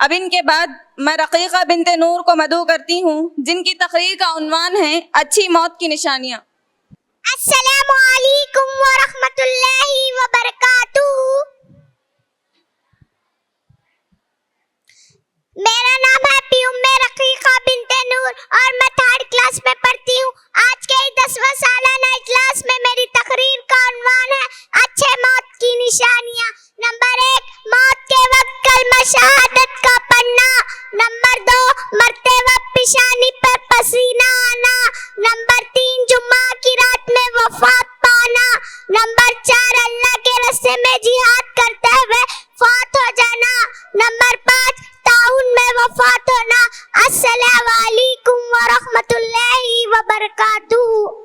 अब इनके बाद मैं रकीका बिनते नूर को मदऊ करती हूँ, जिनकी तकरीर का उन्वान है अच्छी मौत की निशानियाँ। अस्सलामु अलैकुम व रहमतुल्लाहि व बरकातुहू। मेरा नाम है उम्मे रकीका बिनते नूर और मैं 3rd क्लास में पढ़ती हूँ। आज के 10वां सालाना इजलास में मेरी तकरीर का उन्वान है अच्छे मौत की निशानियाँ। नंबर 1, मौत के वक्त कलमा शहादत का पढ़ना। नंबर 2, मरते वक्त पेशानी पर पसीना आना। नंबर 3, जुम्मा की रात में वफात पाना। नंबर 4, अल्लाह के रास्ते में जिहाद करते हुए फौत हो जाना। नंबर 5, ताउन में वफात होना। अस्सलामु अलैकुम व रहमतुल्लाहि व बरकातुहू।